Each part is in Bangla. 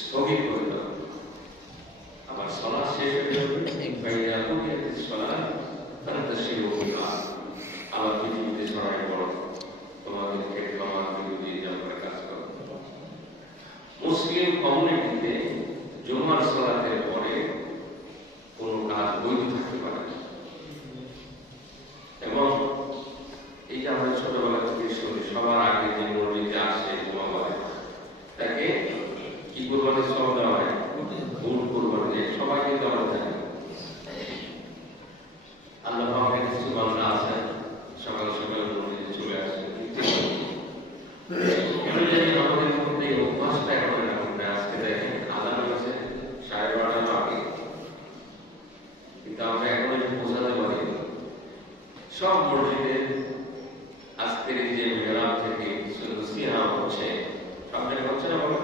স্থগিত করে দেওয়া, আবার সালাত শেষ হয়ে যাবে, বাইরে কুকিয়াত সালাত তান্তাশিরু বিহা, আবার পৃথিবীতে ছড়ায় পড়ো তোমাদেরকে ক্ষমা বিরোধী যারা কাজ করো। মুসলিম কমিউনিটিতে জুমার সালাতের পরে কোন কাজ বৈধ থাকতে পারে না। এবং এই যে আমরা ছোটবেলা থেকে শুনি সবার আগে যে মসজিদে আসে জুমা পড়ে তাকে কি কুরবানির সওয়াব দেওয়া হয়, উট কুরবানি, সবাইকে দেওয়া যায়। আল্লাহ পাকের কিছু বান্দা আছে সকাল সকাল মসজিদে চলে আসে, আমাদের মধ্যে এই অভ্যাসটা এখন আজকে দেখেন আজান হয়েছে 12:30 আগে, কিন্তু আমরা এখন বোঝাতে পারি সব মসজিদে আজকের যে মেহরাব থেকে সিয়াম হচ্ছে সব জায়গায় হচ্ছে না। বলে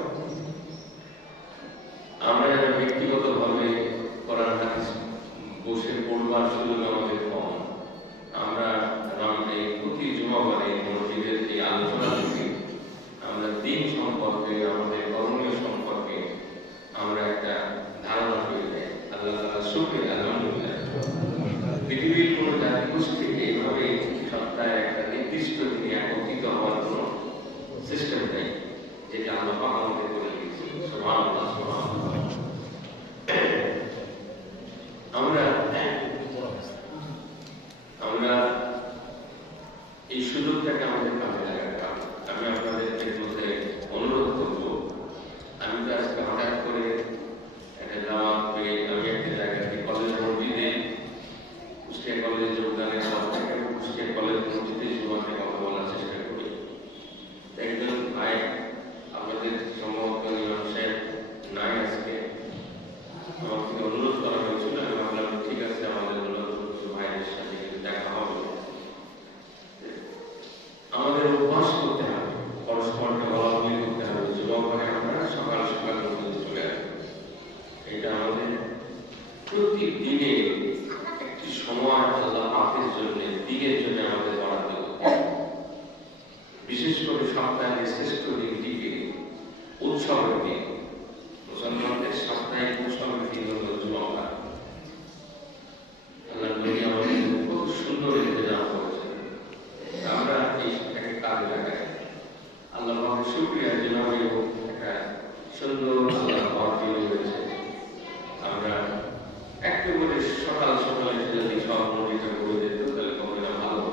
আমরা যারা ব্যক্তিগতভাবে কোরআন হাদিস বসে পড়বার সুযোগ আমাদের কম, আমরা প্রতি জুমাবারে মসজিদের এই আলোচনা থেকে আমরা দিন সম্পর্কে আমাদের করণীয় সম্পর্কে আমরা একটা ধারণা পেয়ে যাই। আল্লাহ তাআলা শুকরিয়া, আলহামদুলিল্লাহ। পৃথিবীর কোন জাতিগোষ্ঠীকে এইভাবে সপ্তাহে একটা নির্দিষ্ট দিনে একত্রিত হওয়ার কোন সিস্টেম নেই, যেটা আল্লাহ পাক আমাদের করে দিয়েছে। সুবহানাল্লাহ, সুবহানাল্লাহ। আমরা এই সুযোগটাকে আমাদের কাজে লাগাতাম। আমি আপনাদের মধ্যে অনুরোধ করবো, আমি তো আজকে হঠাৎ করে একটা দাওয়াত পেয়ে আমি একটা জায়গাতে কলেজ মসজিদে কুষ্টিয়া কলেজে যোগদানের পর থেকে কুষ্টিয়া কলেজ মসজিদে জুমাতে কথা বলার চেষ্টা করি। একজন ভাই আমাদের সম্ভবত ইমাম সাহেব নাই আজকে, আমার থেকে অনুরোধ করা হয়েছিল, আমি ভাবলাম ঠিক আছে আমাদের কিছু ভাইয়ের সাথে দেখা হবে। আমাদের অভ্যাস করতে হবে, পরস্পরকে বলাবলি করতে হবে, যুবকরা আমরা সকাল সকাল মসজিদে চলে আসবো। এটা আমাদের প্রতিদিনে একটি সময় আল্লাহ পাকের জন্য, দিনের জন্য আমাদের বরাদ্দ করতে হবে। বিশেষ করে সপ্তাহের শ্রেষ্ঠ দিনটিকে উৎসবের দিন, মুসলমানদের সাপ্তাহিক উৎসবের দিন হল জুমা। আল্লাহ নবী আমাদের খুব সুন্দর ইন্তজাম করেছেন, আমরা এইটাকে কাজে লাগাই। আল্লাহ পাকের শুকরিয়া যেভাবে একটা সুন্দর আল্লাহ পাক তৈরি হয়েছে, আমরা একেবারে সকাল সকালে যদি সব মসজিদে করে দিত তাহলে কতটা ভালো।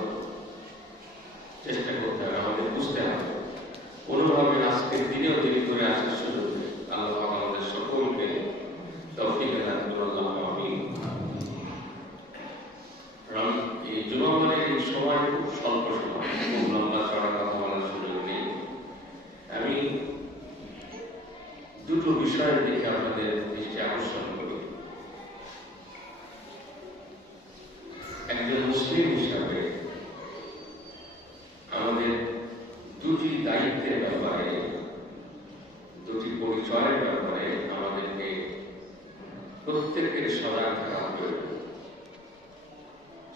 চেষ্টা করতে হবে, আমাদের বুঝতে হবে কোনোভাবে আজকের দিনেও দেরি করে আসার সুযোগ নেই। আল্লাহ পাক আমাদের সকলকে তৌফিক দান করুন, আমিন। এই জুমাবারের এই সময় খুব স্বল্প সময়, খুব লম্বা চড়া কথা বলার সুযোগ নেই। আমি দুটো বিষয়ের দিকে আপনাদের দৃষ্টি আকর্ষণ করি। একজন মুসলিম হিসাবে আমাদের দুটি দায়িত্বের ব্যাপারে, দুটি পরিচয়ের ব্যাপারে আমাদেরকে প্রত্যেকের সজাগ থাকা প্রয়োজন।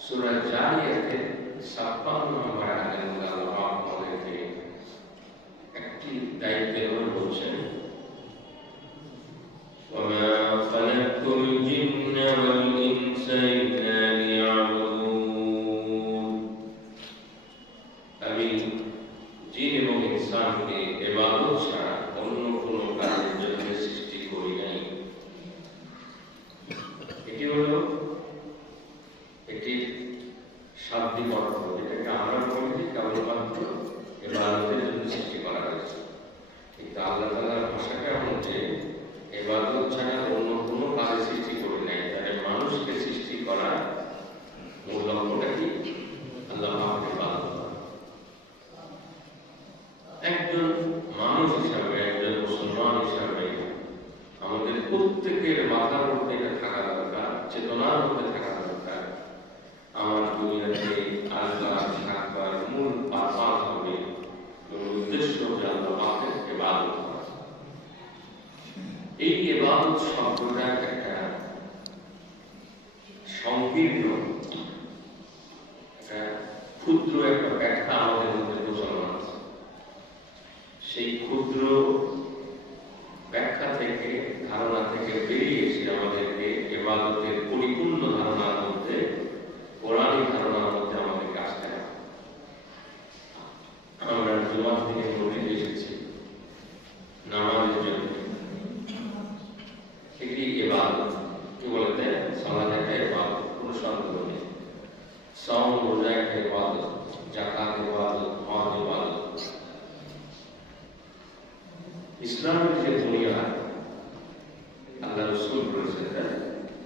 সূরা জারিয়াতে ৫৬ নম্বর আয়াতে আল্লাহ আমাদেরকে একটি দায়িত্বের কথা বলছেন, ওয়া খালাকতুল জিন্না ওয়াল ইনসা ইল্লা লিয়াবুদুন। আমি জিন এবং ইনসানকে ইবাদত ছাড়া অন্য কোনো কাজের জন্য সৃষ্টি করি নাই। এটি হলো একটি শাব্দিক অর্থ, যেটাকে আমরা বলি কেবলমাত্র ইবাদতের জন্য সৃষ্টি করা হয়েছে। কিন্তু আল্লাহ তাআলার ভাষাটা এমন যে ইবাদত ছাড়া অন্য কোনো কাজে সৃষ্টি করি নাই। তাহলে মানুষকে সৃষ্টি করা মূল লক্ষ্যটা কি? আল্লাহ পাকের ইবাদত। একজন মানুষ হিসাবে, একজন মুসলমান হিসাবে আমাদের প্রত্যেকের মাথার মধ্যে এটা থাকা দরকার, চেতনার মধ্যে থাকা দরকার, আমার দুনিয়াতে আসবার থাকবার মূল পারপাস হবে, মূল উদ্দেশ্য হচ্ছে আল্লাহ পাকের ইবাদত করা। এই ইবাদত শব্দটা একটা সংকীর্ণ, একটা ক্ষুদ্র একটা ব্যাখ্যা আমাদের মধ্যে প্রচলন আছে। সেই ক্ষুদ্র ব্যাখ্যা থেকে বেরিয়ে এসে আমাদেরকে ইবাদতের পরিপূর্ণ ধারণার মধ্যে, কোরআনিক ধারণার মধ্যে আমাদেরকে আসতে হবে। আমরা জুমার থেকে মসজিদে এসেছি নামাজের জন্য, একটি ইবাদত। কি বলতে সালাত একটা ইবাদত, কোনো সন্দেহ নেই। সাওম রোজা একটা ইবাদত, যাকাত ইবাদত, হজ ইবাদত। ইসলামের যে বুনিয়াদ আল্লাহ রাসূল বলেছেন,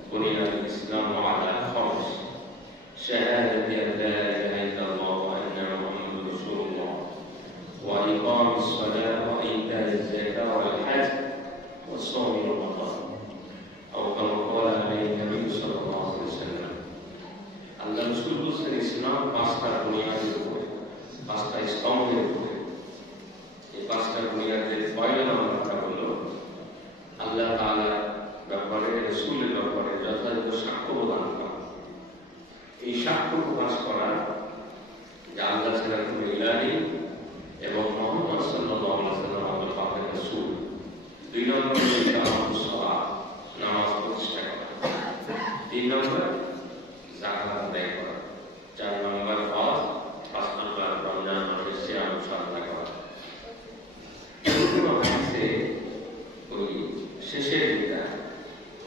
বুনিয়াদ ইসলাম আলা খামস, শাহাদাতি আল্লা ইলাহা ইল্লাল্লাহ ওয়া আন্না মুহাম্মাদুর রাসূলুল্লাহ ওয়া ইকামিস সালাহ ওয়া ইতাইজ যাকাত ওয়াল হজ ওয়া সাওম রমাদান। أو كما قال عليه النبي صلى الله عليه وسلم। আল্লাহ রাসূল বলেছেন ইসলাম পাঁচটা বুনিয়াদের উপরে, পাঁচটা স্তম্ভের উপরে। এই পাঁচটা বুনিয়াদের পয়লা নম্বরটা হলো আল্লাহ তাআলার ব্যাপারে, রাসূলের ব্যাপারে যথাযথ সাক্ষ্য প্রদান করা। এই সাক্ষ্য প্রকাশ করা যে আল্লাহ ছাড়া কোনো ইলাহ নেই এবং মুহাম্মদ সাল্লাল্লাহু আলাইহি ওয়াসাল্লাম আল্লাহর পাকের রাসূল। দুই নম্বর নামাজ প্রতিষ্ঠা করা। তিন নম্বর যাকাত আদায় করা। চার নম্বর হজ, পাঁচ নম্বর রমজান মাসের সিয়াম সাধনা করা। ওই শেষের দিকটা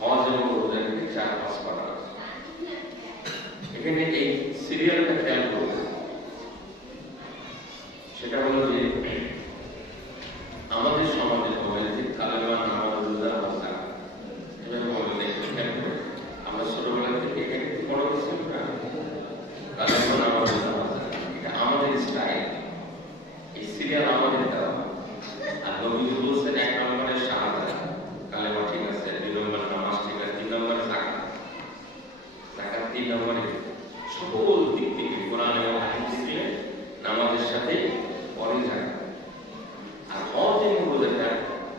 হজ এবং রোজাকে 4-5 করা। এখানে এই সিরিয়ালটা খেয়াল করব, সেটা হলো যে আমাদের সমাজে ঠিক কালেমা, নামাজ, রোজা, হজ, যাকাত আমরা ছোটবেলা থেকে একটু বড় করছি না, কালেমা, নামাজ, রোজা, হজ, যাকাত। এটা আমাদের স্টাইল, এই সিরিয়াল আমাদের দেওয়া। আর নবী বলছেন 1 নম্বরে শাহাদাত, কালেমা ঠিক আছে, 2 নম্বর নামাজ ঠিক আছে, 3 নম্বরে যাকাত, যাকাত 3 নম্বরে। সকল দিক থেকে কোরআন এবং হাদিস থেকে নামাজের সাথে পরে যাকাত। আর হজ এবং রোজাটা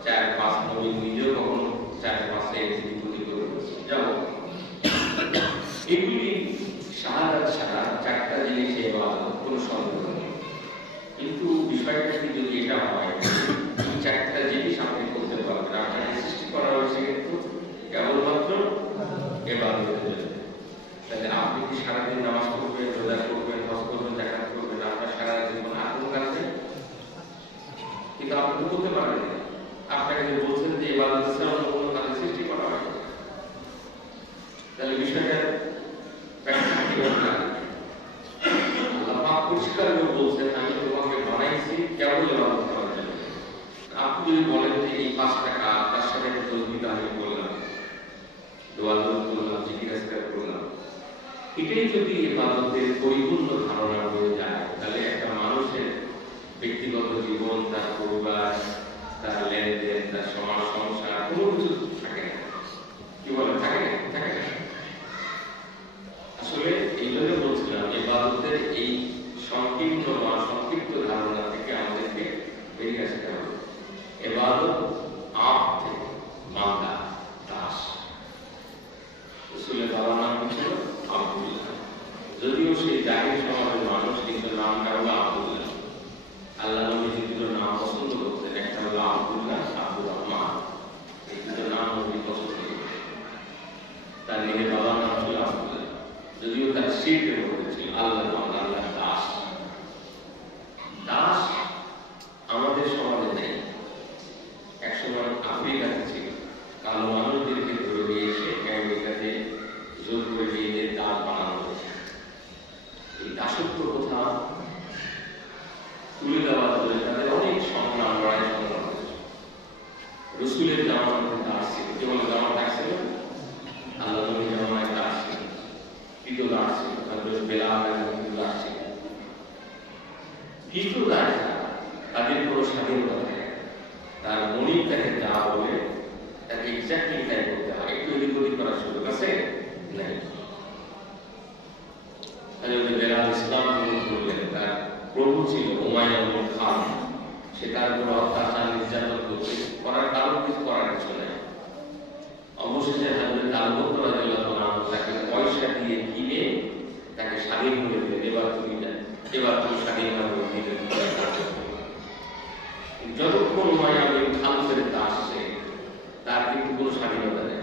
4-5 নবী নিজেও কখনো 4-5 এক্সিকিউট করেছে। যাও এগুলি শাহাদাত ছাড়া 4টা জিনিস ইবাদত, কোনো সন্দেহ নেই। কিন্তু বিষয়টা কি যদি এটা হয়, 4টা জিনিস আপনি করতে পারবেন, আপনাকে সৃষ্টি করা হয়েছে কিন্তু কেবলমাত্র ইবাদতের জন্য। তাহলে আপনি কি সারাদিন নামাজ পড়বেন, রোজা করবেন, হজ করবেন, যাকাত করবেন, আপনার সারা জীবন আর কোনো কাজ নেই? কিন্তু আপনি তো করতে পারবেন না। আপনাকে যে বলছেন যে ইবাদত ছাড়া অন্য কোনো কাজের সৃষ্টি করা হয়, তাহলে বিষয়টা ব্যাখ্যা কিভাবে লাগে? আল্লাহ পাক পরিষ্কার করে বলছেন, আমি তোমাকে বানাইছি কেবল ইবাদত করার জন্য। আপনি যদি বলেন যে এই 5 টাকা তার সাথে তসবিহ আমি বললাম, দোয়া করলাম, জিকির আজকার করলাম, এটাই যদি ইবাদতের পরিপূর্ণ ধারণা হয়ে যায়, তাহলে একটা মানুষের ব্যক্তিগত জীবন, তার পরিবার, তার লেনদেন, তার সমাজ সংসার, কোনো কিছু থাকে না। কি বলে থাকে না? থাকে না। আসলে এই জন্য বলছিলাম ইবাদতের এই সংকীর্ণ বা সংক্ষিপ্ত ধারণা থেকে আমাদেরকে বেরিয়ে আসতে হবে। ইবাদত আপ থেকে, বান্দা, দাস। রাসূলের বাবার নাম ছিল আব্দুল্লাহ, যদিও সেই জাহির সমাজের মানুষ, কিন্তু নামটা হলো আব্দুল্লাহ। আল্লাহ নবী দুটো নাম পছন্দ করতেন, একটা হলো আব্দুল্লাহ, আব্দুর রহমান। এই দুটো নাম নবী পছন্দ করতেন। তার নিজের বাবার নাম ছিল আব্দুল্লাহ, যদিও তার শিরকের মধ্যে ছিল আল্লাহ বান্দা, আল্লাহ দাস। দাস আমাদের সমাজে নেই। একসময় আফ্রিকাতে ছিল, কালো মানুষদেরকে ধরে নিয়ে এসে আমেরিকাতে জোর করে নিয়ে দাস বানানো হয়েছে। এই দাসত্ব কথা তুলে দেওয়া হলে তাদের অনেক সংগ্রাম, লড়াই সংগ্রাম হয়েছে। রসুলের জামানাতে দাস ছিল, কেবল জামাত ছিল, আল্লাহ নবীর জামানায় দাস ছিল, তৃতীয় দাস ছিল, তারপরে বেলাল দাস ছিল। তৃতীয় দাস তাদের কোনো স্বাধীনতা থাকে, তার মনিব তাকে যা বলে তাকে এক্স্যাক্টলি তাই করতে হয়, একটু এদিক ওদিক করার সুযোগ আছে নাই। বেলাল ইসলাম গ্রহণ করলেন, তার প্রভু ছিল হুমায়ুন আহমদ খান, সে তার উপর অত্যাচার নির্যাতন করছে, করার কারণ কিছু করার কিছু নেই। অবশেষে হযরত আবু বকর রাদিয়াল্লাহু আনহু তাকে পয়সা দিয়ে কিনে তাকে স্বাধীন করে দিলেন। এবার তুমি স্বাধীনভাবে দিলেন। যতক্ষণ হুমায়ুন আহমদ খান ছেড়ে আসছে, তার কিন্তু কোনো স্বাধীনতা নেই।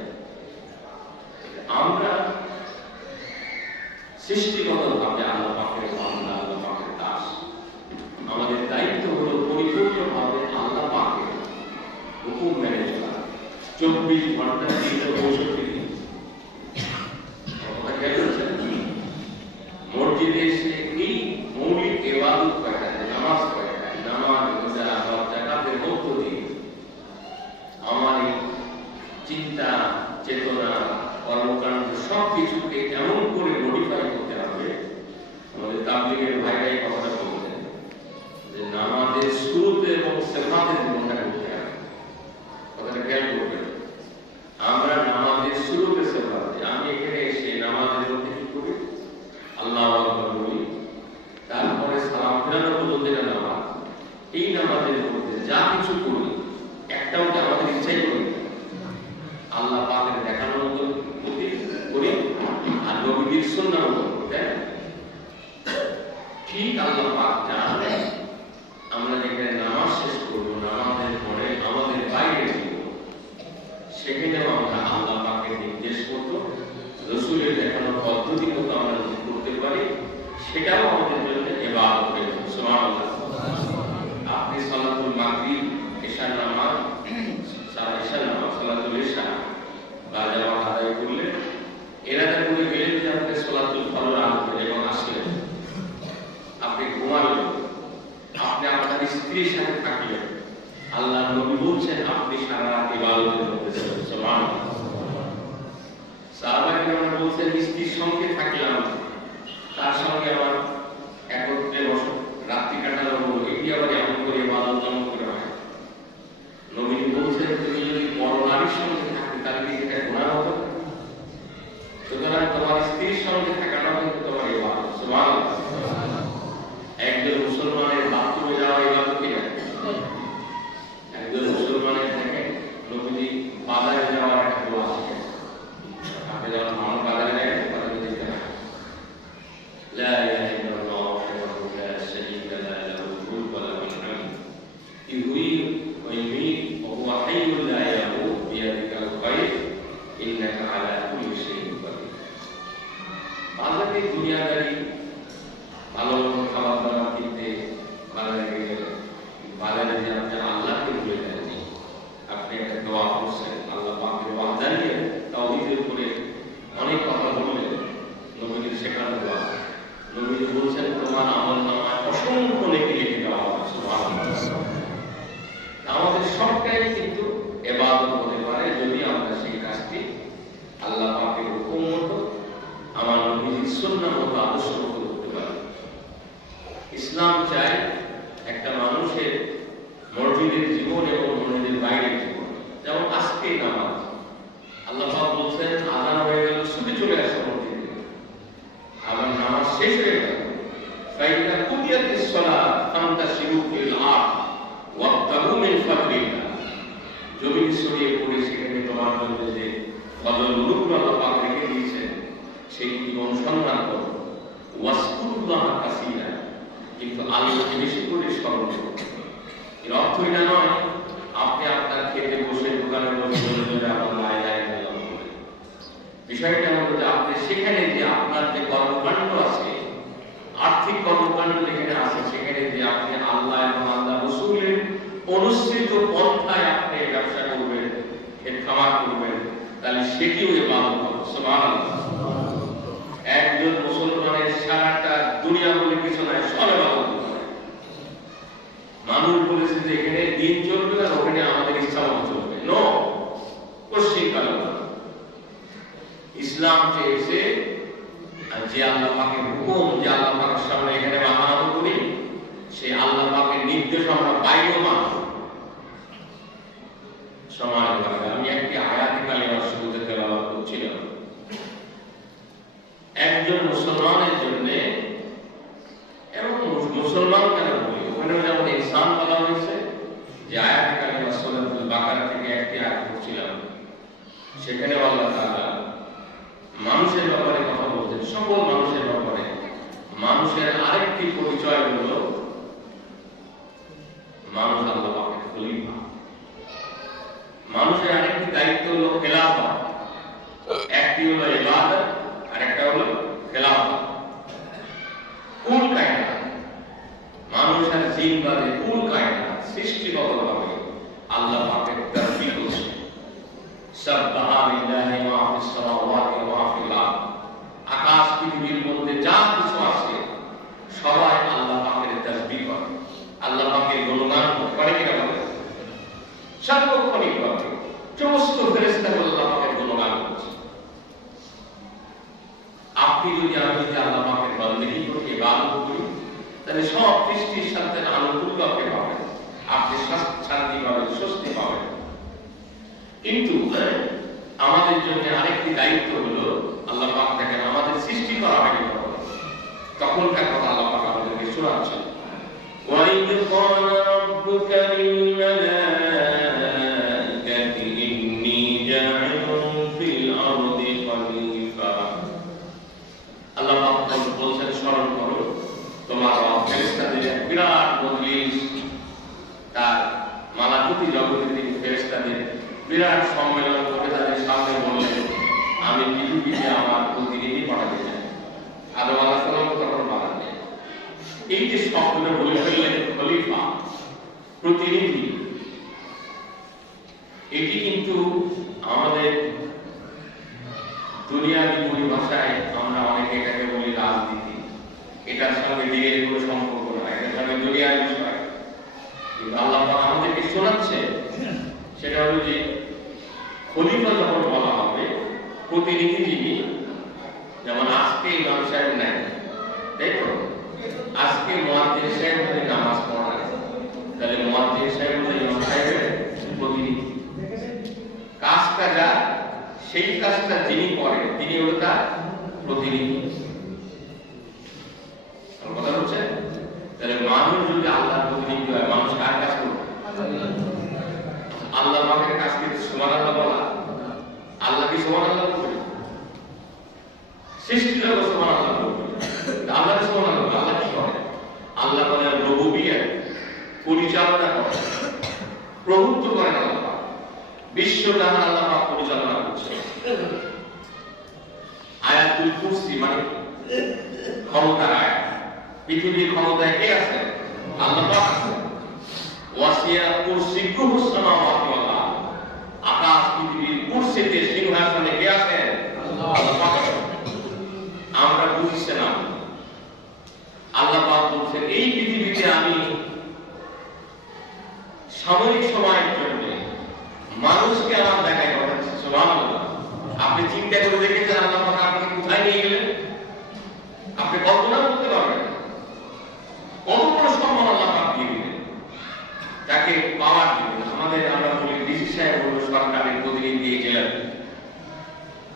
24 ঘন্টা 365 দিন মসজিদে এসে এই মৌলিক ইবাদত করা, নামাজ পড়া, নামাজ রোজা হজ যাকাতের মধ্য দিয়ে আমার চিন্তা চেতনা কর্মকাণ্ড সবকিছুকে এমন করে মডিফাই করতে হবে। আমাদের তাবলীগের ভাইরাই কথাটা বললেন যে নামাজের শুরুতে এবং সেফাতে জীবনটা করতে হবে। কথাটা খেয়াল করবেন, আমরা নামাজের শুরুতে সেফাতে, আমি এখানে এসে নামাজের মধ্যে কি করি? আল্লাহু আকবার বলি, তারপরে সালাম ফেরানোর পর্যন্ত এটা নামাজ। এই নামাজের মধ্যে যা কিছু করি একটাও কি আমাদের ইচ্ছাই করি? আল্লাহ পাকের দেখানোর মতো করি আর নবীর সুন্নাহ মতো করি। ঠিক আল্লাহ পাক জানেন আমরা যেখানে নামাজ শেষ করবো, নামাজের পরে আমাদের বাইরে যাব, সেখানেও আমরা আল্লাহ পাকের নির্দেশ মতো রাসূলের দেখানো পদ্ধতি মতো আমরা করতে পারি, সেটাও আমাদের জন্য ইবাদত হয়ে যাবে। সুবহানাল্লাহ। আপনি সালাতুল মাগরিব, ইশার নামাজ, সালাতুল ইশা বা জামাত আদায় করলেন, এরাদা করে গেলেন যে আপনি সালাতুল ফজর আদায় করে এবং আসলেন, আপনি ঘুমালেন, আপনি আপনার স্ত্রীর সাথে থাকলেন, আল্লাহ নবী বলছেন আপনি সারা রাত ইবাদতের মধ্যে ছিলেন। সুবহানাল্লাহ। সাহাবায়ে কেরাম বলছেন স্ত্রীর সঙ্গে থাকলাম, তার সঙ্গে আমার একত্রে বসে রাত্রি কাটানো হলো, এটি আবার এমন করে ইবাদত কেমন করে হয়? নবী বলছেন তুমি যদি বড় নারীর সঙ্গে থাকতে তাহলে কি এটা গুনাহ হতো? সুতরাং তোমার স্ত্রীর সঙ্গে থাকাটা কিন্তু তোমার ইবাদত। সুবহানাল্লাহ। একজন মুসলমানের বাথরুমে যাওয়া ইবাদত কি না? একজন মুসলমানের থেকে নবী বাজারে যাওয়ার একটা দোয়া আছে। আপনি যখন মানুষ বাজারে যায় বাজারে যেতে হয়, লা ইলাহা ইল্লাল্লাহ ওয়াহদাহু লা শারীকা লাহু লাহুল মুলকু ওয়া লাহুল হামদ ইউহয়ী ওয়া ইউমীত ওয়া হুয়া হাইয়্যুন লা ইয়ামুত বিয়াদিকাল খায়র ইন্নাকা আলা কুল্লি শাইইন কাদির। বাজারে দুনিয়াদারি ভালো খাবার দাবার কিনতে বাজারে গেলে বাজারে যে আপনি আল্লাহকে ভুলে যাননি, আপনি একটা দোয়া করছেন, আল্লাহ পাকের ওয়াহদানিয়ে তাওহীদের উপরে অনেক কথা বললেন, নবীর শেখানো দোয়া। নবী বলছেন তোমার আমলনামায় অসংখ্য নেকি লিখে দেওয়া হবে। সুবহানাল্লাহ। আমাদের সবটাই কিন্তু ইবাদত হতে পারে যদি আমরা সেই কাজটি আল্লাহ পাকের হুকুম মতো, আমার নবীর সুন্নাহ মতো, আদর্শ মতো করতে পারি। ইসলাম চায় একটা মানুষের মসজিদের জীবন এবং মসজিদের বাইরের জীবন, যেমন আজকে নামাজ, আল্লাহ পাক বলছেন আযান হয়ে গেল, ছুটে চলে আসো মসজিদে, আবার নামাজ শেষ হয়ে গেল, ফাইদা কুদিয়াতিস সালাত ফান্তাশিরু ফিল আরদ ওয়াবতাগু মিন ফাদলিল্লাহ। জমিন ছড়িয়ে পড়ে সেখানে তোমার জন্য যে ফজল রূপ আল্লাহ পাক রেখে দিয়েছেন সেই অনুসন্ধান করো, ওয়াসকুরুল্লাহ কাসীরা, কিন্তু আল্লাহকে বেশি করে স্মরণ করো। এর অর্থ এটা নয় আপনি আপনার খেতে বসে দোকানে বসে আমার লা ইলাহা ইল্লাল্লাহ বলেন। বিষয়টা হলো যে আপনি সেখানে যে আপনার যে কর্মকাণ্ড আছে, আর্থিক কর্মকাণ্ড যেখানে আছে, সেখানে যে আপনি আল্লাহ এবং আল্লাহ রাসূলের অনুসৃত পন্থায় আপনি ব্যবসা করবেন, ক্ষেত খামার করবেন, তাহলে সেটিও ইবাদত হবে। সুবহানাল্লাহ। একজন মুসলমানের সারাটা দুনিয়া বলে কিছু নাই, সব ইবাদত করে। মানুষ বলেছে যে এখানে দিন চলবে আর ওখানে আমাদের ইচ্ছা মতো চলবে, নো, কোশ্চিন কালো। ইসলাম চেয়েছে যে আল্লাহ পাকের হুকুম, যে আল্লাহ পাকের সামনে এখানে মানানো করি, সেই আল্লাহ পাকের নির্দেশ আমরা বাইরেও মানব। সমাজ আমি একটি আয়াতে কালিমা শুরুতে তেলাওয়াত করছিলাম। একজন মুসলমানের জন্য, এবং মুসলমান কেন বলি, ওখানে যেমন ইনসান বলা হয়েছে, যে আয়াতে কালিমা সূরাতুল বাকারা থেকে একটি আয়াত পড়ছিলাম, সেখানে আল্লাহ তাআলা মানুষের ব্যাপারে কথা বলছেন, সকল মানুষের ব্যাপারে। মানুষের আরেকটি পরিচয় হলো মানুষ আল্লাহ পাকের খলিফা। মানুষের আরেকটি দায়িত্ব হলো খেলাফত। একটি হলো ইবাদত আর একটা হলো খেলাফত। কুল কায়নাত, মানুষ আর জিন বাদে কুল কায়নাত সৃষ্টিগতভাবে আল্লাহ পাকের তারবিয়ত করছে। তাহলে সব সৃষ্টির সাথে আনুকূল্য আপনি পাবেন, আপনি শান্তি পাবেন, স্বস্তি পাবেন। কিন্তু আমাদের জন্য আরেকটি দায়িত্ব হলো, আল্লাহ পাক দেখেন আমাদের সৃষ্টি করা হয়নি তখনকার কথা আল্লাহ পাক আমাদেরকে শোনাচ্ছেন। وَإِذْ قَالَ رَبُّكَ لِلْمَلَائِكَةِ إِنِّي جَاعِلٌ فِي الْأَرْضِ خَلِيفَةً। আল্লাহ পাক বলছেন স্মরণ করো তোমার ফেরেশতাদের বিরাট মজলিস, তার মালাকুতি জগতে তিনি ফেরেশতাদের বিরাট সম্মেলন করে তাদের সামনে বললেন আমি পৃথিবীতে আমার প্রতিনিধি পাঠাতে চাই। আদম আলাইহিস সালাম তখন বাধা দেন। এই যে শব্দটা বলে ফেললেন খলিফা, প্রতিনিধি, এটি কিন্তু আমাদের দুনিয়ার পরিভাষায় আমরা অনেকে এটাকে বলি রাজনীতি। এটার সঙ্গে দিনের কোনো সম্পর্ক নাই, এটার সঙ্গে দুনিয়ার বিষয়। কিন্তু আল্লাহ পাক আমাদেরকে শোনাচ্ছে সেটা হলো যে খলিফা যখন বলা হবে, প্রতিনিধি যিনি, যেমন আজকে ইমাম সাহেব নেন, তাই তো? আজকে মুয়াজ্জিন সাহেব যদি নামাজ পড়ায়, তাহলে মুয়াজ্জিন সাহেব হলো ইমাম সাহেবের প্রতিনিধি। কাজটা যা, সেই কাজটা যিনি করেন তিনি হলো তার প্রতিনিধি। কথা হচ্ছে, তাহলে মানুষ যদি আল্লাহর প্রতিনিধি হয়, মানুষ কার কাজ করবে? আল্লাহ পাকের কাজকে সুবহানাল্লাহ বলা, আল্লাহকে সুবহানাল্লাহ বলবে, সৃষ্টি জগৎ সুবহানাল্লাহ বলবে, আল্লাহকে সুবহানাল্লাহ বলবে। আল্লাহ কি করে? আল্লাহ বলেন রুবুবিয়্যাত, পরিচালনা করে, প্রভুত্ব করেন আল্লাহ পাক, বিশ্বজাহান আল্লাহ পাক পরিচালনা করছে। আয়াতুল কুরসি মানে ক্ষমতার আয়াত। পৃথিবীর ক্ষমতায় কে আছে? আল্লাহ পাক আছে। ওয়াসিয়া কুরসিয়্যুহুস সামাওয়াতি ওয়াল আরদ, আকাশ পৃথিবীর কুরসিতে সিংহাসনে কে আছেন? আল্লাহ পাক আছেন। আমরা বুঝছি না। আল্লাহ পাক বলছেন এই পৃথিবীতে আমি সাময়িক সময়ের জন্য মানুষকে আমার জায়গায় পাঠাচ্ছি। সুবহানাল্লাহ। আপনি চিন্তা করে দেখেছেন আল্লাহ পাক আপনাকে কোথায় নিয়ে গেলেন? আপনি কল্পনা করতে পারবেন কত বড় সম্মান আল্লাহ পাক দিয়ে দিলেন, তাকে পাওয়ার দিলেন। আমাদের আমরা বলি ডিসি সাহেব হলো সরকারের প্রতিনিধি এই জেলার,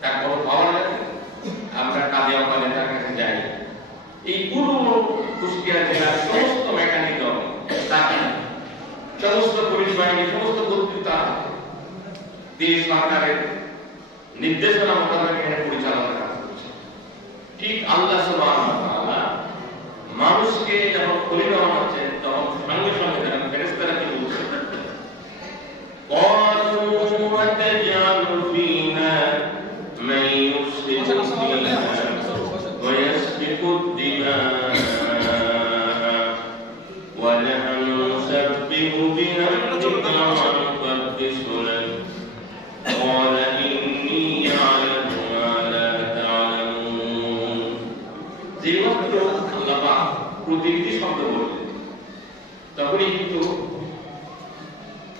তার বড় পাওয়ার লাগে। আমরা কাজে অকালে তার কাছে যাই। এই পুরো কুষ্টিয়া জেলার সমস্ত মেকানিজম, সমস্ত পুলিশ বাহিনী, সমস্ত কর্তৃত্ব দেশ সরকারের নির্দেশনা মোতাবেক এখানে পরিচালনা করছে। ঠিক আল্লাহ সুবহানাহু ওয়া তাআলা মানুষকে যখন খলিফা বানাচ্ছেন, তখন সঙ্গে সঙ্গে তারা ফেরেশতারা কি বলছে? قالوا وتجعل فيها من يفسد فيها ويسفك الدماء ونحن نسبح بحمدك ونقدس لك قال إني أعلم ما لا تعلمون। যেমাত্র আল্লাহ পাক প্রতিনিধি শব্দ বললেন, তখনই কিন্তু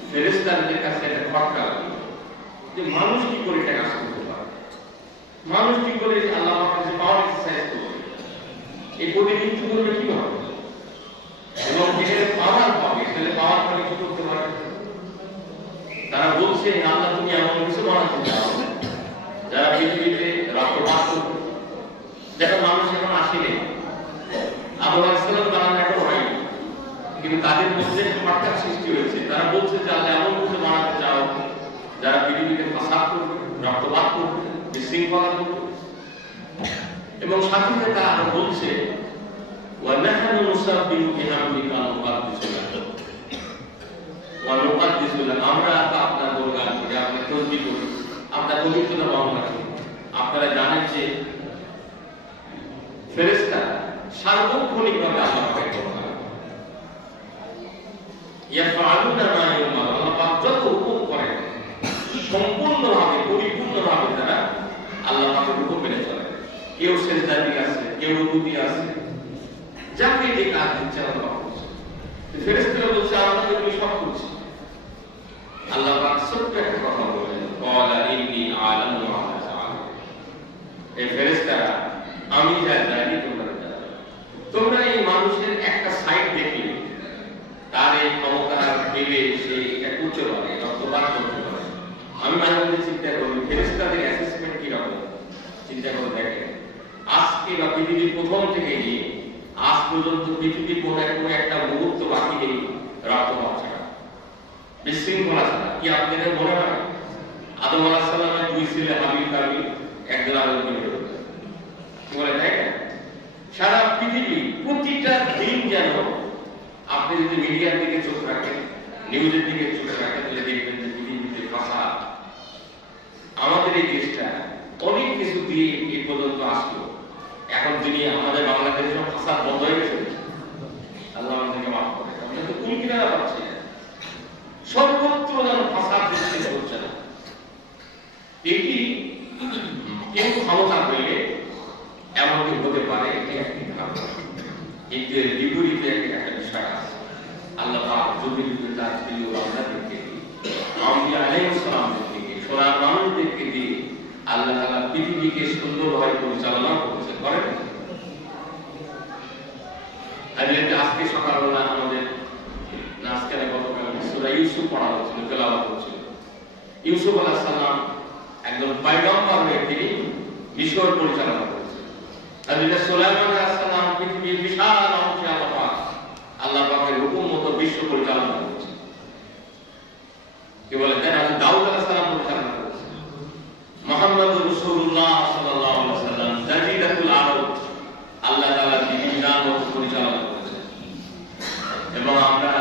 ফেরেশতাদের কাছে একটা খটকা লাগলো যে মানুষ কি করে এটা কাজ করতে পারে, মানুষ কি করে আল্লাহ পাকের কাছে পাওয়ার এক্সারসাইজ করবে, এই প্রতিনিধিত্ব করবে কিভাবে, এবং যেখানে পাওয়ার পাবে সেখানে পাওয়ার পরে কি করতে পারে। তারা বলছে আল্লাহ তুমি এমন কিছু বানাতে চাও যারা পৃথিবীতে রক্তপাত করবে। দেখো মানুষ এখন আসেনি, আদম আলাইহিস সালাম বানানো এখন হয়নি, কিন্তু তাদের মধ্যে হঠাৎ সৃষ্টি হয়েছে। তারা বলছে যে আল্লাহ এমন কিছু বানাতে চাও যারা পৃথিবীতে ফাসাদ করবে, রক্তপাত করবে, বিশৃঙ্খলা করবে। এবং সাথে সাথে তারা বলছে ওয়ানাহনু নুসাব্বিহু বিহামদিকা ওয়ানুকাদ্দিসু লাক, ওয়ানুকাদ্দিসু লাক, আমরা আপনার গুণগান করি, আপনার তসবিহ করি, আপনার পবিত্রতা বর্ণনা করি। আপনারা জানেন যে ফেরেশতা সার্বক্ষণিকভাবে আল্লাহকে করতে ইয়াফআলুনা মা ইউমার, আল্লাহ পাক যত হুকুম করেন সম্পূর্ণভাবে পরিপূর্ণভাবে তারা আল্লাহ পাকের হুকুম মেনে চলে। কেউ সিজদা দিয়ে আছে, কেউ রুকু দিয়ে আছে, যাকে যে কাজ দিচ্ছে আল্লাহ করছে। ফেরেশতারা বলছে আমরা তো সব করছি। আল্লাহ পাক ছোট্ট একটা কথা বলেন, ক্বালা ইন্নী আ'লামু মা লা তা'লামুন। এই ফেরেশতারা আমি যা জানি তোমরা জানো। তোমরা এই মানুষের একটা আমি মাঝে মাঝে চিন্তা করি ফেরেশতাদের অ্যাসেসমেন্ট কি রকম, চিন্তা করে দেখেন আজকে বা পৃথিবীর প্রথম থেকে নিয়ে আজ পর্যন্ত পৃথিবীর কোনো একটা মুহূর্ত বাকি নেই রক্তপাত ছাড়া, বিশৃঙ্খলা ছাড়া। কি আপনাদের মনে হয় আদম আলাইহিস সালামের দুই ছেলে হাবিল কাবিল একজন আরেকজনকে মেরে ফেলল, কি বলে তাই না? সারা পৃথিবী প্রতিটা দিন যেন আপনি যদি মিডিয়ার দিকে চোখ রাখেন, নিউজের দিকে চোখ রাখেন, তাহলে দেখবেন যে পৃথিবীতে ফাসাদ। আমাদের এই দেশটা অনেক কিছু দিয়ে এই পর্যন্ত আসলো, এখন তিনি আমাদের বাংলাদেশের ফাসাদ বন্ধ হয়ে গেছে, আল্লাহ আমাদেরকে মাফ করে। আমরা তো কুল কিনারা পাচ্ছি না, সর্বত্র যেন ফাসাদ সৃষ্টি হচ্ছে না। এটি কেউ ক্ষমতা পেলে এমনকি হতে পারে, একটি ধারণা, কিন্তু এর বিপরীতে একটা বিষয় আছে। আল্লাহ পাক যদি তার প্রিয় বান্দাদেরকে আম্বিয়া আলাইহিস সালামদেরকে সোনার মানুষদেরকে দিয়ে আল্লাহ তাআলা পৃথিবীকে সুন্দরভাবে পরিচালনা করতে করেন। আজকে সকালবেলা আমাদের নাজকালে গতকাল সূরা ইউসুফ পড়া হচ্ছিল, তেলাওয়াত হচ্ছিল। ইউসুফ আলাইহিস সালাম একজন পয়গম্বর হয়ে তিনি মিশর পরিচালনা করেছেন। হযরত সুলাইমান আলাইহিস সালাম পৃথিবীর বিশাল অংশে আল্লাহ পাকের হুকুম মতো বিশ্ব পরিচালনা করেছেন। কি বলে দেন হযরত দাউদ আলাইহিস সালাম পরিচালনা করেছেন। মুহাম্মদুর রাসূলুল্লাহ সাল্লাল্লাহু আলাইহি ওয়াসাল্লাম জাজিরাতুল আরব আল্লাহ তাআলা বিধান মতো পরিচালনা করেছেন। এবং আমরা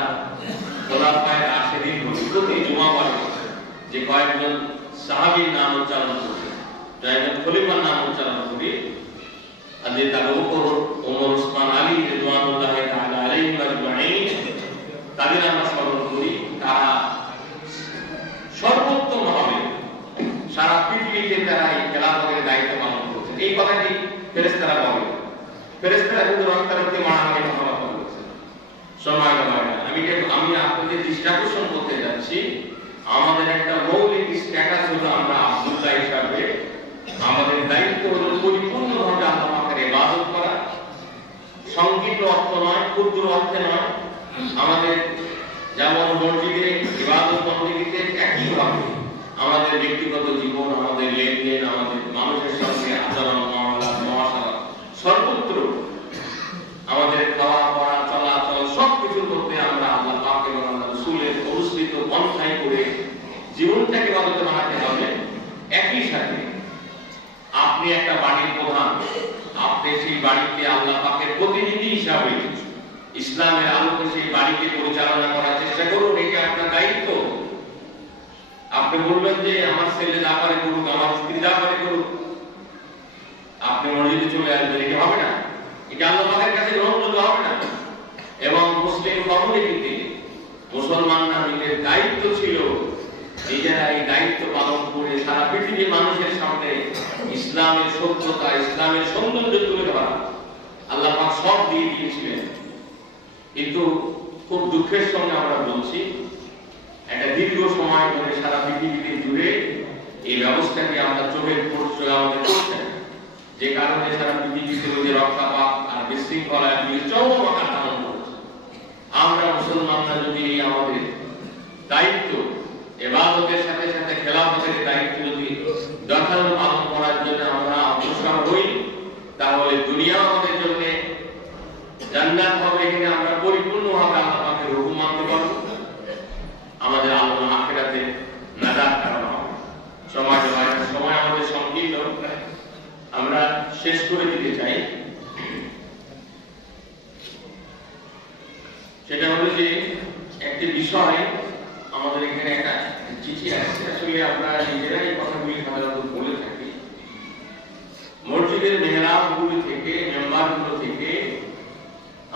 খোলাফায়ে রাশিদিন প্রতি জুমাবারে যে কয়েকজন সাহাবীর নাম উচ্চারণ করি, কয়েকজন খলিফার নাম উচ্চারণ করি, হযরত আবু বকর, ওমর, ওসমান, আলী রাদিয়াল্লাহু তাআলা আলাইহিম আজমাইন, তাদের আমরা স্মরণ করি। তারা সর্বোত্তমভাবে সারা পৃথিবীতে তারা এই খেলাফতের দায়িত্ব পালন করেছেন। এই কথাটি ফেরেশতারা বলে, ফেরেশতারা কিন্তু রক্তারক্তি মারামারি কথা বলেছেন। সময় হয় না, আমি আপনাদের দৃষ্টি আকর্ষণ করতে যাচ্ছি, আমাদের একটা মৌলিক স্ট্যাটাস হলো আমরা আব্দুল্লাহ হিসাবে আমাদের দায়িত্ব হলো পরিপূর্ণভাবে আল্লাহ পাকের ইবাদত করা, সংকীর্ণ অর্থ নয়, ক্ষুদ্র অর্থে নয়। আমাদের যেমন মসজিদে ইবাদত বন্দেগীতে একইভাবে আমাদের ব্যক্তিগত জীবন, আমাদের লেনদেন, আমাদের মানুষের সঙ্গে আচরণ, মহাসারা সর্বত্র আমাদের খাওয়া পড়া চলাচল সবকিছুর মধ্যে আমরা আল্লাহ পাক এবং আল্লাহ রাসূলের অনুসৃত পন্থায় করে জীবনটাকে ইবাদতে বানাতে হবে। একই সাথে আপনি একটা বাড়ির প্রধান, আপনি সেই বাড়িতে আল্লাহ পাকের প্রতিনিধি হিসাবে ইসলামের আলোকে সেই বাড়িকে পরিচালনা করার চেষ্টা করুন, এটা আপনার দায়িত্ব। আপনি বলবেন যে আমার ছেলে যা পারে করুক, আমার স্ত্রী যা পারে করুক, আপনি মসজিদে চলে আসবেন, এটা হবে না, এটা আল্লাহ পাকের কাছে গ্রহণযোগ্য হবে না। এবং মুসলিম কমিউনিটিতে মুসলমানরা মিলে দায়িত্ব ছিল নিজেরা এই দায়িত্ব পালন করে সারা পৃথিবীর মানুষের সামনে ইসলামের সত্যতা, ইসলামের সৌন্দর্য তুলে ধরা। আল্লাহ পাক সব দিয়ে দিয়েছিলেন, কিন্তু খুব দুঃখের সঙ্গে আমরা বলছি একটা দীর্ঘ সময় ধরে সারা পৃথিবীতে জুড়ে এই ব্যবস্থাকে আমরা চোখের পড়ছে আমাদের করছে, যে কারণে সারা পৃথিবীতে ওই যে রক্ষাপাত আর বিশৃঙ্খলার চরম আকার ধারণ করছে। আমরা মুসলমানরা যদি আমাদের দায়িত্ব ইবাদতের সাথে সাথে খেলাফতের দায়িত্ব যদি যথাযথ পালন করার জন্য আমরা অগ্রসর হই, তাহলে দুনিয়া আমাদের জন্য জান্নাত হবে, এখানে আমরা পরিপূর্ণভাবে আল্লাহ পাকের হুকুম মানতে পারব, আমাদের আল্লাহ আখিরাতে নাজাত কারণ হবে। সময় আমাদের সংকীর্ণ, আমরা শেষ করে দিতে চাই। সেটা হলো যে একটি বিষয় আমাদের এখানে একটা চিঠি আসছে, আসলে আমরা নিজেরাই এই কথাগুলি সাধারণত বলে থাকি। মসজিদের মেহরাবগুলি থেকে, মেম্বারগুলো থেকে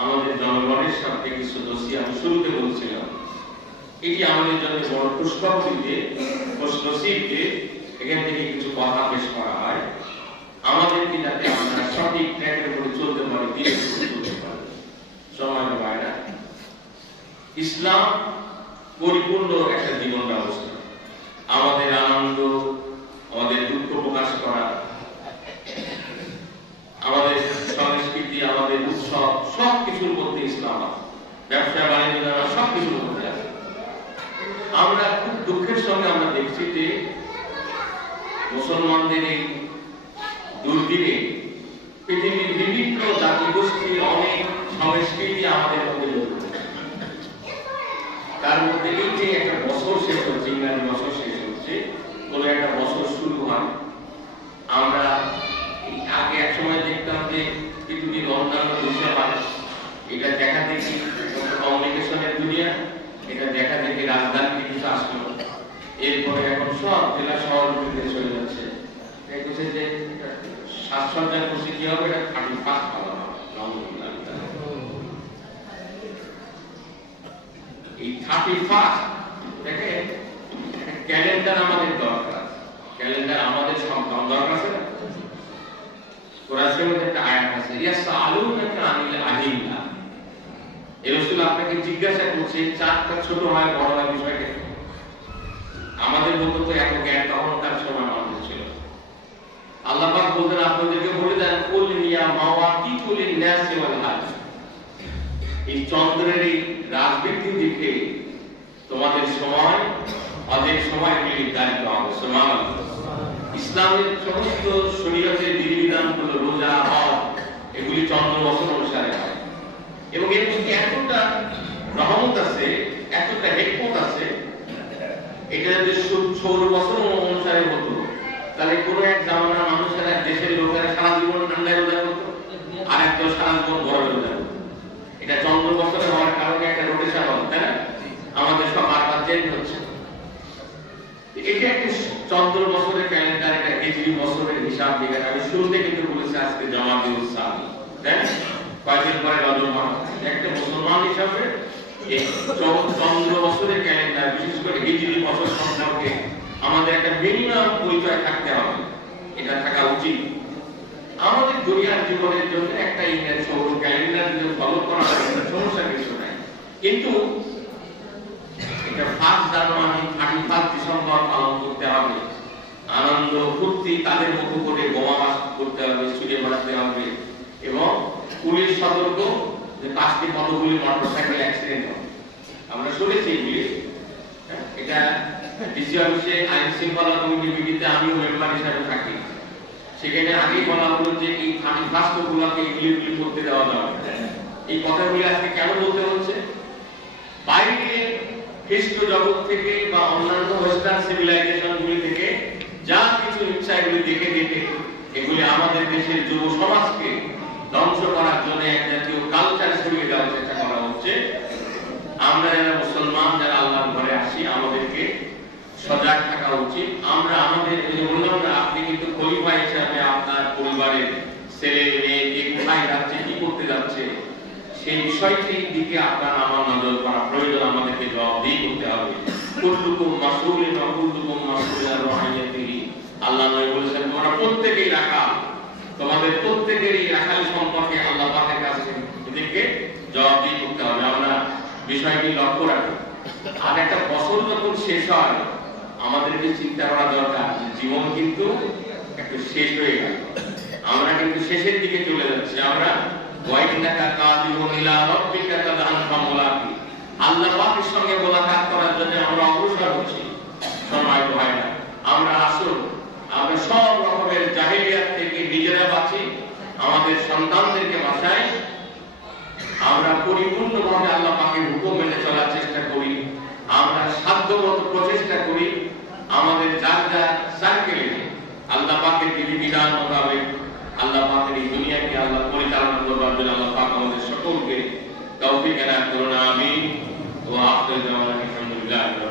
আমাদের জনগণের সাথে কিছু দোষী, আমি শুরুতে বলছিলাম, এটি আমাদের জন্য বড় প্রশ্নসিদ্ধ যে এখান থেকে কিছু কথা পেশ করা হয় আমাদেরকে, যাতে আমরা সঠিক ট্র্যাকের উপরে চলতে পারি, দিয়ে চলতে পারি। সময় হয় না, ইসলাম পরিপূর্ণ একটা জীবন ব্যবস্থা। আমাদের আনন্দ, আমাদের দুঃখ প্রকাশ করা, আমাদের সংস্কৃতি, আমাদের উৎসব সবকিছুর মধ্যে ইসলাম আছে। ব্যবসা বাণিজ্য সবকিছুর মধ্যে আছে। আমরা খুব দুঃখের সঙ্গে আমরা দেখছি যে মুসলমানদের এই দুর্দিনে পৃথিবীর বিভিন্ন জাতি গোষ্ঠীর অনেক সংস্কৃতি আমাদের মধ্যে জড়িত। তার মধ্যে এই যে একটা বছর শেষ হচ্ছে, ইংরাজি বছর শেষ হচ্ছে, কোন একটা বছর শুরু হয়, আমরা আগে এক সময় দেখতাম যে পৃথিবীর অন্যান্য দেশে মানুষ এটা দেখা দেখি কমিউনিকেশনের দুনিয়া, এটা দেখা দেখি রাজধানী কিছু আসলো, এরপরে এখন সব জেলা শহর চলে যাচ্ছে। দেখছে যে সাজসজ্জার খুশি কি হবে, এটা 31 পাওয়া এই 31 দেখে ক্যালেন্ডার আমাদের দরকার, ক্যালেন্ডার আমাদের সন্তান দরকার আছে না। কোরআনের মধ্যে একটা আয়াত আছে, ইয়াসআলুনাকা আনিল আহিল্লা, এই রাসূল আপনাকে জিজ্ঞাসা করছে চাঁদটা ছোট হয় বড় হয় বিষয়টা। আমাদের মতো তো এত জ্ঞান তখনকার সময় আমাদের ছিল। আল্লাহ পাক বলেন আপনাদেরকে বলে দেন কুল ইয়া মাওয়াকিতুল লিন-নাসি ওয়াল হাজ, এই চন্দ্রের এই রাজবৃদ্ধি দেখে তোমাদের সময় অনেক সময় নির্ধারিত হবে। সুবহানাল্লাহ। ইসলামের সমস্ত শরীয়তের বিধিবিধানগুলো রোজা হজ এগুলি চন্দ্র বছর অনুসারে হয়, এবং এর মধ্যে এতটা রহমত আছে, এতটা হিকমত আছে, এটা যদি সৌর বছর অনুসারে হতো তাহলে কোন এক জামানার মানুষেরা দেশের লোকেরা সারা জীবন ঠান্ডায় রোজা করতো, আর একজন সারা জীবন গরমে রোজা করতো। এটা চন্দ্র বছরে হওয়ার কারণে একটা রোটেশন হবে, তাই না? আমাদের সব বারবার চেঞ্জ হচ্ছে। এটা একটা চন্দ্র বছরের ক্যালেন্ডার, একটা হিজরি বছরের হিসাব নিকাশ। আমি শুরুতে কিন্তু বলেছি আজকে জামাতুল ইসলামী, তাই না? কয়েকদিন পরে রজব মাস। একটা মুসলমান হিসাবে এই চন্দ্র বছরের ক্যালেন্ডার, বিশেষ করে হিজরি বছর সম্পর্কে আমাদের একটা মিনিমাম পরিচয় থাকতে হবে, এটা থাকা উচিত। আমাদের দুনিয়ার জীবনের জন্য একটা ইংরেজি সৌর ক্যালেন্ডার যদি ফলো করা হয় সমস্যা কিছু নাই, কিন্তু এটা 5 জানুয়ারি 31 ডিসেম্বর পালন করতে হবে, আনন্দ ফুর্তি তাদের মতো করে বোমা বাস করতে হবে, ছুটে বেড়াতে হবে, এবং পুলিশ সতর্ক যে 5টি পদগুলি মোটরসাইকেল অ্যাক্সিডেন্ট হবে। আমরা শুনেছি এগুলি, এটা ডিসি অফিসে আইন শৃঙ্খলা কমিটি মিটিতে আমিও মেম্বার হিসাবে থাকি, সেখানে আগেই বলা হলো যে এই 31 গুলোকে এগুলি করতে দেওয়া যাবে। এই কথাগুলি আজকে কেন বলতে হচ্ছে? বাইরে খ্রিস্ট জগৎ থেকে বা অন্যান্য ওয়েস্টার্ন সিভিলাইজেশন গুলি থেকে যা কিছু ইচ্ছা এগুলি দেখে দেখে এগুলি আমাদের দেশের যুব সমাজকে ধ্বংস করার জন্য এক জাতীয় কালচার ছড়িয়ে দেওয়ার চেষ্টা করা হচ্ছে। আমরা যারা মুসলমান, যারা আল্লাহর ঘরে আসি, আমাদেরকে সজাগ থাকা উচিত। আমরা আমাদের বললাম না, আপনি কিন্তু খলিফা হিসাবে আপনার পরিবারের ছেলে মেয়ে কে কোথায় যাচ্ছে, কি করতে যাচ্ছে, সেই বিষয়টির দিকে আপনার আমার নজর করা প্রয়োজন। আমাদেরকে জবাবদিহি করতে হবে। কুল্লুকুম মাসউলুন ওয়া কুল্লুকুম মাসউলুন আন রাইয়াতিহি। আল্লাহ নবী বলেছেন তোমরা প্রত্যেকেই রাখাল, তোমাদের প্রত্যেকেরই রাখাল সম্পর্কে আল্লাহ পাকের কাছে এদেরকে জবাবদিহি করতে হবে। আমরা বিষয়টি লক্ষ্য রাখি। আর একটা বছর যখন শেষ হয় আমাদেরকে চিন্তা করা দরকার যে জীবন কিন্তু একটু শেষ হয়ে গেল, আমরা কিন্তু শেষের দিকে চলে যাচ্ছি। আমরা আল্লাহ পাকের সঙ্গে মোলাকাত করার জন্য আমরা অগ্রসর হচ্ছি। সময় হয় না, আমরা আসুন আমরা সব রকমের জাহেলিয়াত থেকে নিজেরা বাঁচি, আমাদের সন্তানদেরকে বাঁচাই, আমরা পরিপূর্ণভাবে আল্লাহ পাকের হুকুম মেনে চলার চেষ্টা করি, আমরা সাধ্যমতো প্রচেষ্টা করি আমাদের যার যার সার্কেলে আল্লাহ পাকের বিধিবিধান মোতাবেক আল্লাহ পাকের এই দুনিয়াকে আল্লাহ পরিচালনা করবার জন্য আল্লাহ পাক আমাদের সকলকে তৌফিক এনায়েত করুন। আমিন। ওয়া আখিরু দাওয়ানা আলহামদুলিল্লাহি।